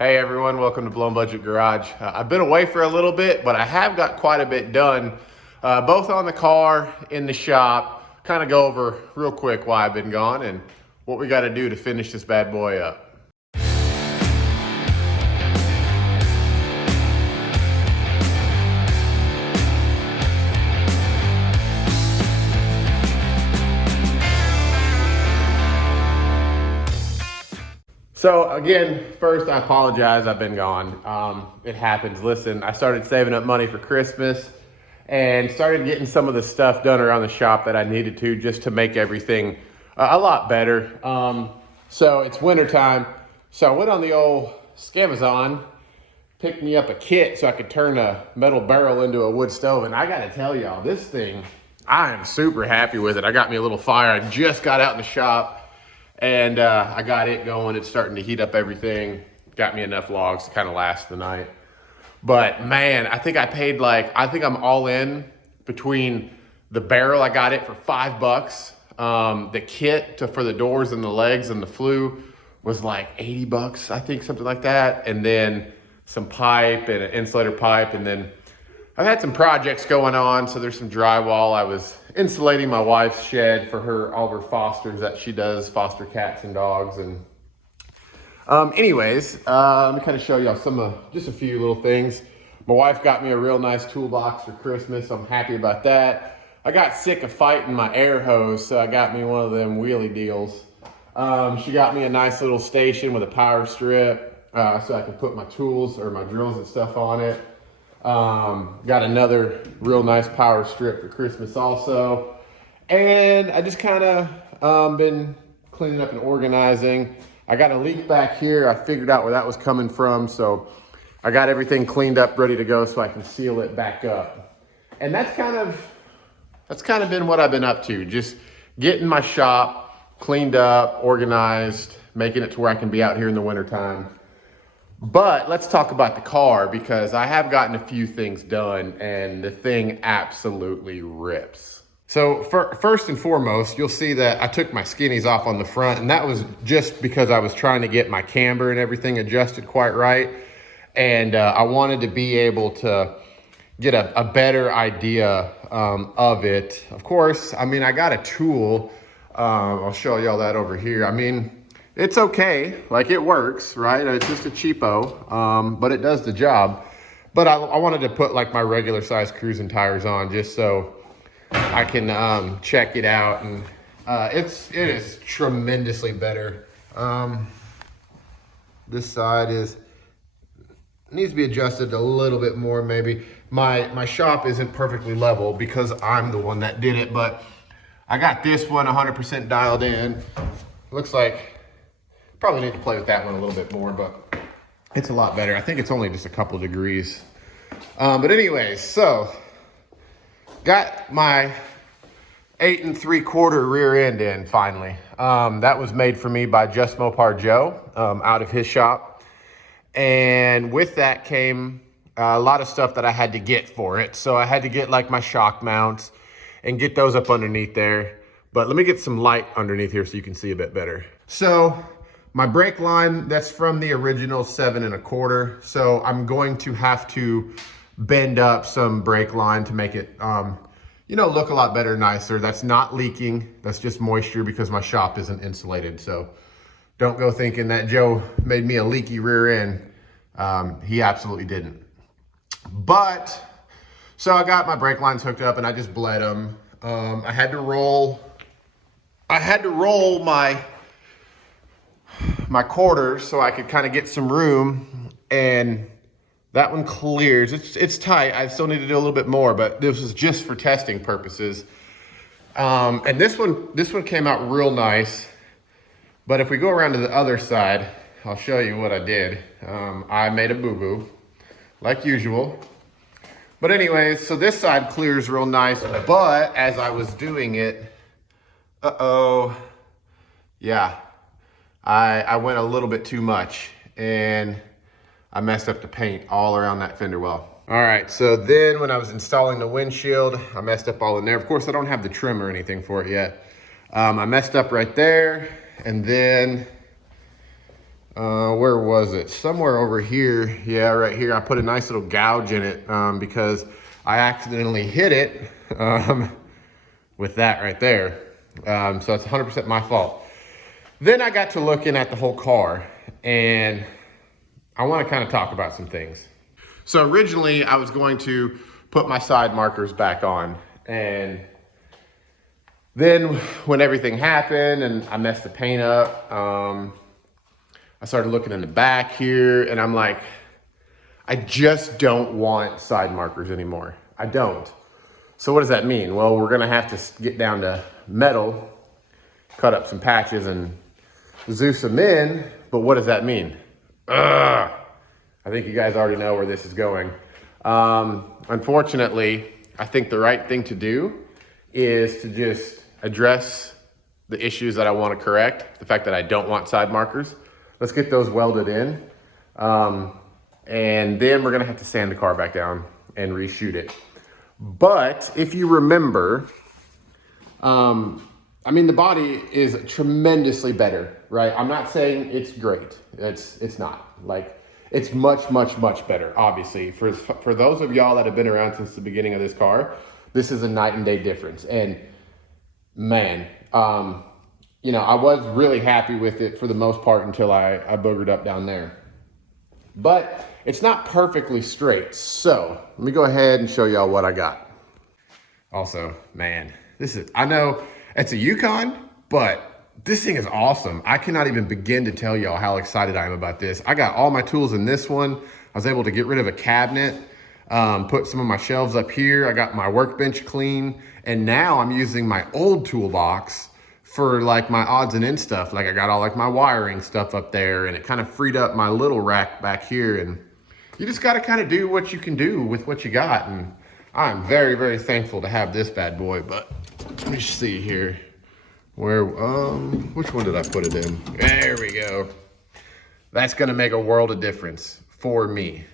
Hey everyone, welcome to Blown Budget Garage. I've been away for a little bit, but I have got quite a bit done, both on the car, in the shop. Kind of go over real quick why I've been gone and what we got to do to finish this bad boy up. So again, first I apologize, I've been gone. It happens. Listen, I started saving up money for Christmas and started getting some of the stuff done around the shop that I needed to just to make everything a lot better. So it's winter time. So I went on the old Scamazon, picked me up a kit so I could turn a metal barrel into a wood stove. And I gotta tell y'all, this thing, I am super happy with it. I got me a little fire. I just got out in the shop. And I got it going. It's starting to heat up everything. Got me enough logs to kind of last the night. But man, I think I'm all in between the barrel. I got it for $5. The kit for the doors and the legs and the flue was like $80, I think, something like that. And then some pipe and an insulator pipe. And then I've had some projects going on, so there's some drywall. I was insulating my wife's shed for all of her fosters that she does, foster cats and dogs. And anyways, let me kind of show y'all just a few little things. My wife got me a real nice toolbox for Christmas. I'm happy about that. I got sick of fighting my air hose, so I got me one of them wheelie deals. She got me a nice little station with a power strip, so I can put my tools or my drills and stuff on it. Got another real nice power strip for Christmas also. And I just kind of been cleaning up and organizing. I got a leak back here. I figured out where that was coming from. So I got everything cleaned up, ready to go so I can seal it back up. And that's kind of been what I've been up to. Just getting my shop cleaned up, organized, making it to where I can be out here in the wintertime. But let's talk about the car, because I have gotten a few things done and the thing absolutely rips. So first and foremost, you'll see that I took my skinnies off on the front, and that was just because I was trying to get my camber and everything adjusted quite right. And I wanted to be able to get a better idea of it. Of course, I mean, I got a tool. I'll show y'all that over here. I mean, it's okay, like it works, right? It's just a cheapo, but it does the job. But I wanted to put like my regular size cruising tires on just so I can check it out, and it is tremendously better. This side needs to be adjusted a little bit more maybe. My shop isn't perfectly level because I'm the one that did it, but I got this one 100% dialed in. Looks like probably need to play with that one a little bit more, but it's a lot better. I think it's only just a couple degrees. But anyways, so got my 8 3/4 rear end in finally. That was made for me by Just Mopar Joe out of his shop. And with that came a lot of stuff that I had to get for it. So I had to get like my shock mounts and get those up underneath there. But let me get some light underneath here so you can see a bit better. So my brake line, that's from the original 7 1/4. So I'm going to have to bend up some brake line to make it, look a lot better, nicer. That's not leaking. That's just moisture because my shop isn't insulated. So don't go thinking that Joe made me a leaky rear end. He absolutely didn't. But, so I got my brake lines hooked up and I just bled them. I had to roll my quarters so I could kind of get some room, and that one clears. It's tight. I still need to do a little bit more, but this is just for testing purposes. And this one came out real nice. But if we go around to the other side, I'll show you what I did. I made a boo-boo, like usual. But anyways, so this side clears real nice, but as I was doing it, yeah, I went a little bit too much and I messed up the paint all around that fender well. All right, so then when I was installing the windshield, I messed up all in there. Of course, I don't have the trim or anything for it yet. I messed up right there, and then Where was it? Somewhere over here. Yeah, right here. I put a nice little gouge in it because I accidentally hit it with that right there. So it's 100% my fault. Then I got to looking at the whole car, and I want to kind of talk about some things. So originally I was going to put my side markers back on, and then when everything happened and I messed the paint up, I started looking in the back here, and I'm like, I just don't want side markers anymore. I don't. So what does that mean? Well, we're gonna have to get down to metal, cut up some patches and Zeus them in, but what does that mean? Ugh. I think you guys already know where this is going. Unfortunately, I think the right thing to do is to just address the issues that I want to correct, the fact that I don't want side markers. Let's get those welded in. And then we're gonna have to sand the car back down and reshoot it. But if you remember, I mean, the body is tremendously better, right? I'm not saying it's great. It's not. Like, it's much, much, much better, obviously. For those of y'all that have been around since the beginning of this car, this is a night and day difference. And man, you know, I was really happy with it for the most part until I boogered up down there. But it's not perfectly straight. So let me go ahead and show y'all what I got. Also, man, I know it's a Yukon, but this thing is awesome. I cannot even begin to tell y'all how excited I am about this. I got all my tools in this one. I was able to get rid of a cabinet, put some of my shelves up here. I got my workbench clean, and now I'm using my old toolbox for like my odds and ends stuff. Like I got all like my wiring stuff up there, and it kind of freed up my little rack back here. And you just got to kind of do what you can do with what you got. And I'm very, very thankful to have this bad boy. But let me see here. Where, which one did I put it in? There we go. That's gonna make a world of difference for me.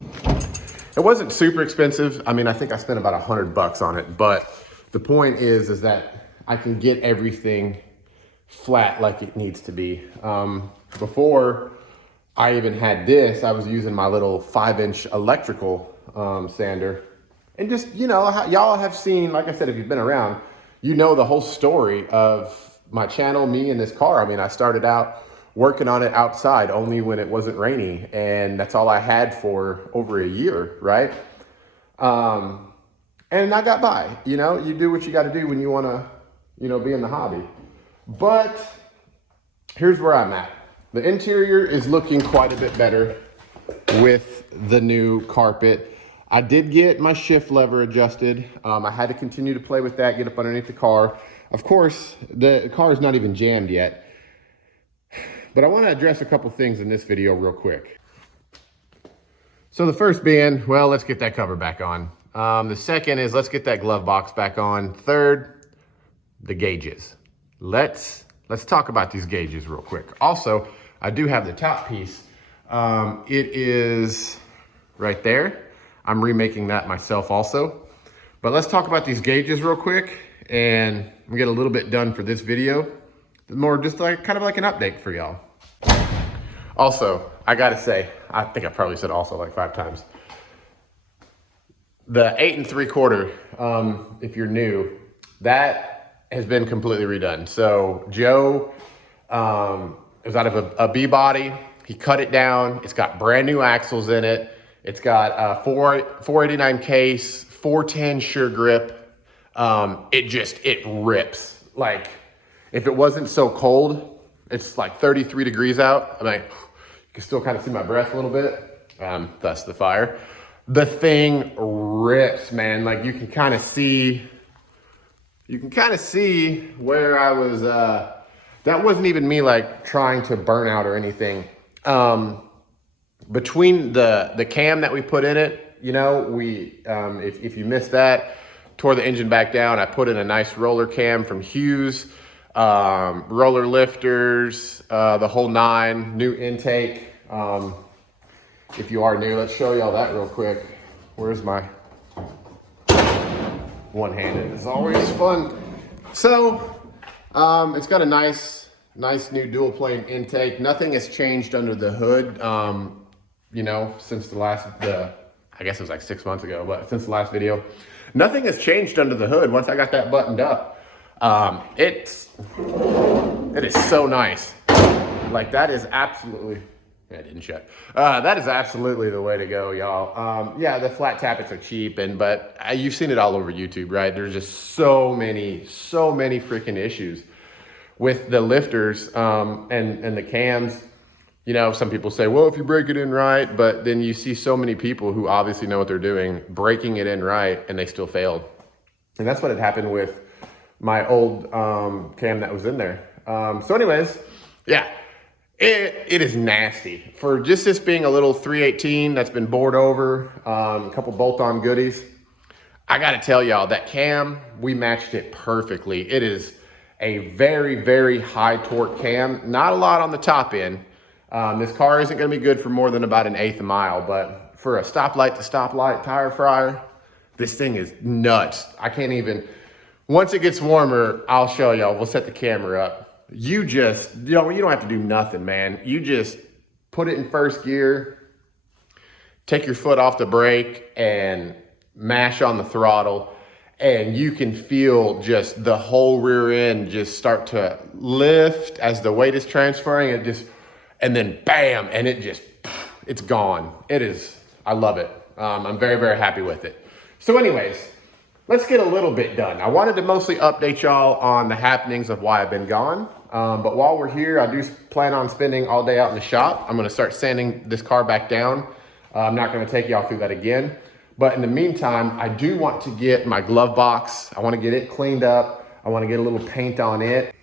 It wasn't super expensive. I mean, I think I spent about $100 on it, but the point is that I can get everything flat like it needs to be. Before I even had this, I was using my little 5-inch electrical sander. And just, you know, y'all have seen, like I said, if you've been around, you know the whole story of my channel, me and this car. I mean, I started out working on it outside only when it wasn't rainy, and that's all I had for over a year, right? And I got by. You know, you do what you got to do when you want to, you know, be in the hobby. But here's where I'm at. The interior is looking quite a bit better with the new carpet. I did get my shift lever adjusted. I had to continue to play with that, get up underneath the car. Of course, the car is not even jammed yet. But I want to address a couple things in this video real quick. So the first being, well, let's get that cover back on. The second is, let's get that glove box back on. Third, the gauges. Let's talk about these gauges real quick. Also, I do have the top piece. It is right there. I'm remaking that myself also. But let's talk about these gauges real quick, and we get a little bit done for this video. More just like kind of like an update for y'all. Also, I gotta say, I think I probably said also like 5 times. The 8 3/4, if you're new, that has been completely redone. So Joe is out of a B body. He cut it down. It's got brand new axles in it. It's got a 489 case, 410 sure grip. It rips. Like, if it wasn't so cold, it's like 33 degrees out. I mean, you can still kind of see my breath a little bit, thus the fire. The thing rips, man. Like, you can kind of see where I was, that wasn't even me like trying to burn out or anything. Between the cam that we put in it, you know, if you missed that, tore the engine back down. I put in a nice roller cam from Hughes, roller lifters, the whole 9, new intake. If you are new, let's show y'all that real quick. Where's my one-handed? It's always fun. So, it's got a nice Nice new dual plane intake. Nothing has changed under the hood, you know, since I guess it was like 6 months ago, but since the last video, nothing has changed under the hood once I got that buttoned up. It is so nice. Like, that is absolutely, yeah, it didn't shut. That is absolutely the way to go, y'all. Yeah, the flat tappets are cheap, but you've seen it all over YouTube, right? There's just so many freaking issues with the lifters and the cams. You know, some people say, well, if you break it in right, but then you see so many people who obviously know what they're doing, breaking it in right, and they still failed. And that's what had happened with my old cam that was in there. So anyways, yeah, it is nasty. For just this being a little 318 that's been bored over, a couple bolt-on goodies, I gotta tell y'all, that cam, we matched it perfectly. It is a very high torque cam, not a lot on the top end. This car isn't gonna be good for more than about 1/8 a mile, but for a stoplight to stoplight tire fryer, this thing is nuts. I can't even, once it gets warmer, I'll show y'all, we'll set the camera up. You just, you don't have to do nothing, man. You just put it in first gear, take your foot off the brake and mash on the throttle, and you can feel just the whole rear end just start to lift as the weight is transferring. And then bam, and it's gone. It is, I love it. I'm very happy with it. So anyways, let's get a little bit done. I wanted to mostly update y'all on the happenings of why I've been gone. But while we're here, I do plan on spending all day out in the shop. I'm gonna start sanding this car back down. I'm not gonna take y'all through that again. But in the meantime, I do want to get my glove box. I wanna get it cleaned up. I wanna get a little paint on it.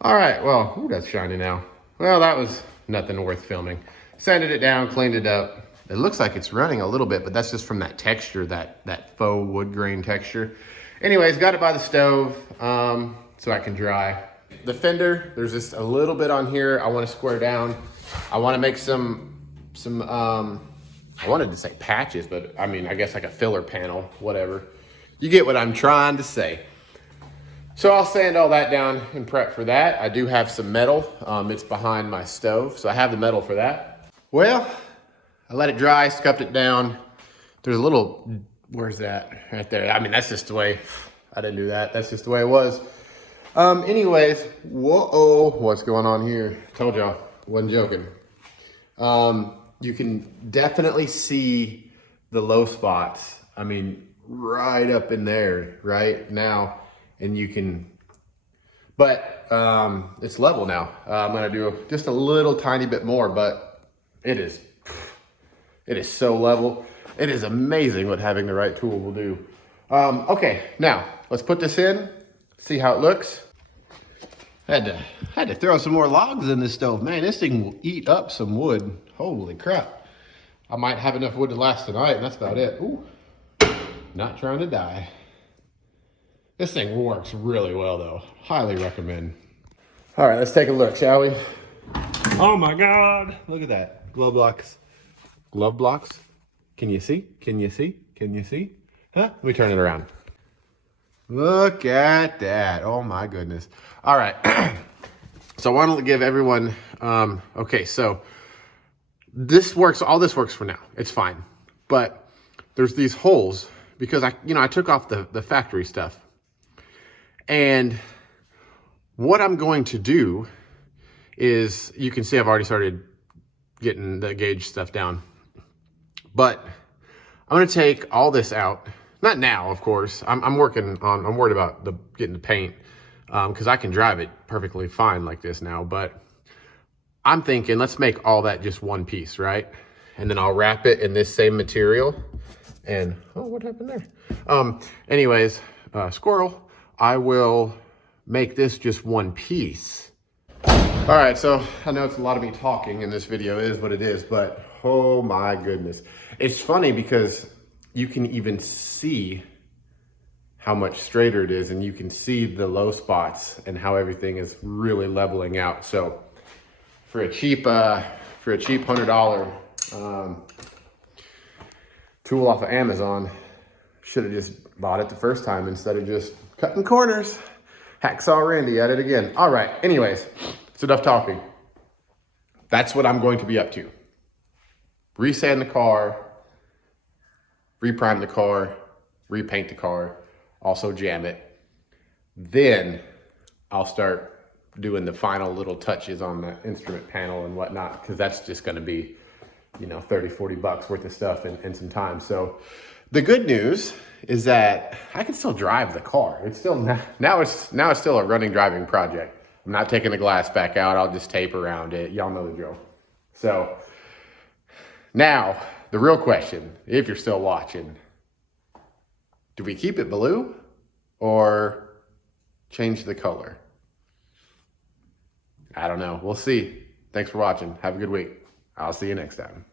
All right, well, ooh, that's shiny now. Well, that was nothing worth filming. Sanded it down, cleaned it up. It looks like it's running a little bit, but that's just from that texture, that faux wood grain texture. Anyways, got it by the stove so I can dry. The fender, there's just a little bit on here I want to square down. I want to make some I wanted to say patches, but I mean, I guess like a filler panel, whatever. You get what I'm trying to say. So I'll sand all that down and prep for that. I do have some metal. It's behind my stove, so I have the metal for that. Well, I let it dry, scuffed it down. There's a little, where's that? Right there. I mean, that's just the way, I didn't do that. That's just the way it was. Anyways, whoa, what's going on here? Told y'all, wasn't joking. You can definitely see the low spots. I mean, right up in there, right now. And you can, but it's level now. I'm gonna do just a little tiny bit more, but it is so level. It is amazing what having the right tool will do. Okay, now let's put this in, see how it looks. Had to throw some more logs in this stove. Man, this thing will eat up some wood. Holy crap. I might have enough wood to last tonight, and that's about it. Ooh, not trying to die. This thing works really well though. Highly recommend. All right, let's take a look, shall we? Oh my God, look at that. Glove blocks. Glove blocks. Can you see? Can you see? Can you see? Huh? Let me turn it around. Look at that. Oh my goodness. All right. So I want to give everyone, okay, so this works, all this works for now. It's fine. But there's these holes because I took off the factory stuff. And what I'm going to do is, you can see I've already started getting the gauge stuff down. But I'm going to take all this out. Not now, of course. I'm worried about getting the paint because I can drive it perfectly fine like this now. But I'm thinking, let's make all that just one piece, right? And then I'll wrap it in this same material. And, oh, what happened there? Anyways, squirrel. I will make this just one piece. All right, so I know it's a lot of me talking and this video is what it is, but oh my goodness. It's funny because you can even see how much straighter it is and you can see the low spots and how everything is really leveling out. So for a cheap $100 tool off of Amazon, should have just bought it the first time instead of just cutting corners. Hacksaw Randy at it again. All right, anyways, it's enough talking. That's what I'm going to be up to. Resand the car, reprime the car, repaint the car, also jam it. Then I'll start doing the final little touches on the instrument panel and whatnot, because that's just going to be, 30, 40 bucks worth of stuff and some time. So the good news is that I can still drive the car. It's still, now it's still a running driving project. I'm not taking the glass back out. I'll just tape around it. Y'all know the drill. So now the real question, if you're still watching, do we keep it blue or change the color? I don't know. We'll see. Thanks for watching. Have a good week. I'll see you next time.